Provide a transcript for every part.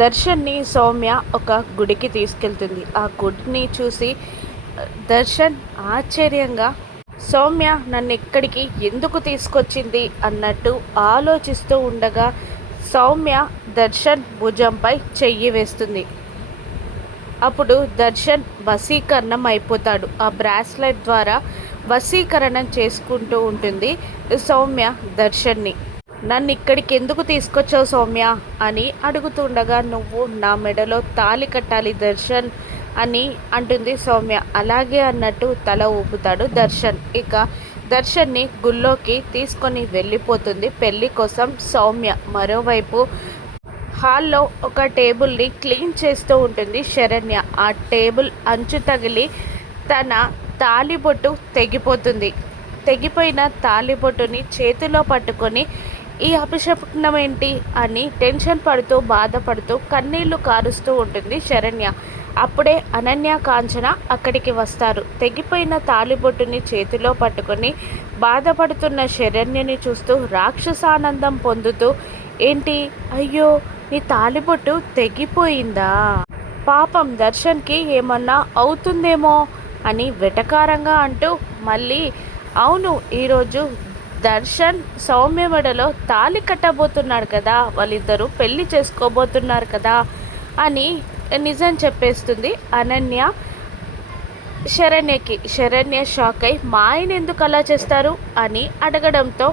దర్శన్ని సౌమ్య ఒక గుడికి తీసుకెళ్తుంది. ఆ గుడిని చూసి దర్శన్ ఆశ్చర్యంగా సౌమ్య నన్ను ఇక్కడికి ఎందుకు తీసుకొచ్చింది అన్నట్టు ఆలోచిస్తూ ఉండగా సౌమ్య దర్శన్ భుజంపై చెయ్యి వేస్తుంది. అప్పుడు దర్శన్ వశీకరణం అయిపోతాడు. ఆ బ్రాస్లెట్ ద్వారా వశీకరణం చేసుకుంటూ ఉంటుంది సౌమ్య దర్శన్ని. నన్ను ఇక్కడికి ఎందుకు తీసుకొచ్చావు సౌమ్య అని అడుగుతుండగా, నువ్వు నా మెడలో తాళి కట్టాలి దర్శన్ అని అంటుంది సౌమ్య. అలాగే అన్నట్టు తల ఊపుతాడు దర్శన్. ఇక దర్శన్ని గుళ్ళోకి తీసుకొని వెళ్ళిపోతుంది పెళ్ళి కోసం సౌమ్య. మరోవైపు హాల్లో ఒక టేబుల్ని క్లీన్ చేస్తూ ఉంటుంది శరణ్య. ఆ టేబుల్ అంచు తగిలి తన తాళిబొట్టు తెగిపోతుంది. తెగిపోయిన తాళిబొట్టుని చేతిలో పట్టుకొని ఈ అపశకునం ఏంటి అని టెన్షన్ పడుతూ బాధపడుతూ కన్నీళ్లు కారుస్తూ ఉంటుంది శరణ్య. అప్పుడే అనన్య కాంచన అక్కడికి వస్తారు. తెగిపోయిన తాళిబొట్టుని చేతిలో పట్టుకొని బాధపడుతున్న శరణ్యని చూస్తూ రాక్షసానందం పొందుతూ, ఏంటి, అయ్యో నీ తాళిబొట్టు తెగిపోయిందా, పాపం దర్శన్కి ఏమన్నా అవుతుందేమో అని వెటకారంగా అంటూ, మళ్ళీ అవును ఈరోజు దర్శన్ సౌమ్య మెడలో తాళి కట్టబోతున్నాడు కదా, వాళ్ళిద్దరూ పెళ్లి చేసుకోబోతున్నారు కదా అని నిజం చెప్పేస్తుంది అనన్య శరణ్యకి. శరణ్య షాక్ అయి మా ఆయన ఎందుకు అలా చేస్తారు అని అడగడంతో,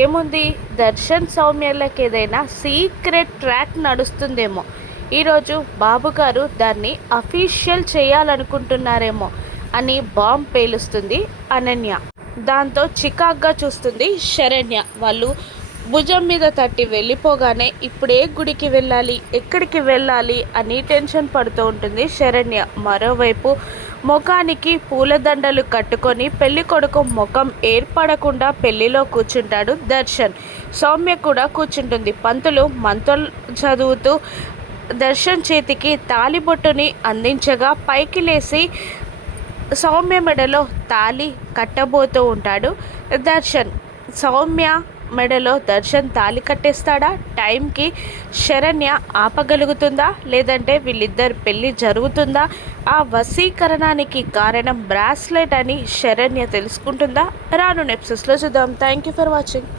ఏముంది దర్శన్ సౌమ్యలకి ఏదైనా సీక్రెట్ ట్రాక్ నడుస్తుందేమో, ఈరోజు బాబుగారు దాన్ని అఫీషియల్ చేయాలనుకుంటున్నారేమో అని బాంబ్ పేలుస్తుంది అనన్య. దాంతో చికాగ్గా చూస్తుంది శరణ్య. వాళ్ళు భుజం మీద తట్టి వెళ్ళిపోగానే ఇప్పుడే గుడికి వెళ్ళాలి, ఎక్కడికి వెళ్ళాలి అని టెన్షన్ పడుతూ ఉంటుంది శరణ్య. మరోవైపు ముఖానికి పూలదండలు కట్టుకొని పెళ్లి కొడుకు ముఖం ఏర్పడకుండా పెళ్లిలో కూర్చుంటాడు దర్శన్. సౌమ్య కూడా కూర్చుంటుంది. పంతులు మంత్రాలు చదువుతూ దర్శన్ చేతికి తాళిబొట్టుని అందించగా పైకి లేసి సౌమ్య మెడలో తాళి కట్టబోతూ ఉంటాడు దర్శన్. సౌమ్య మెడలో దర్శన్ తాళి కట్టేస్తాడా? టైంకి శరణ్య ఆపగలుగుతుందా, లేదంటే వీళ్ళిద్దరు పెళ్ళి జరుగుతుందా? ఆ వశీకరణానికి కారణం బ్రాస్లెట్ అని శరణ్య తెలుసుకుంటుందా? రాను ఎపిసోడ్స్లో చూద్దాం. Thank you for watching.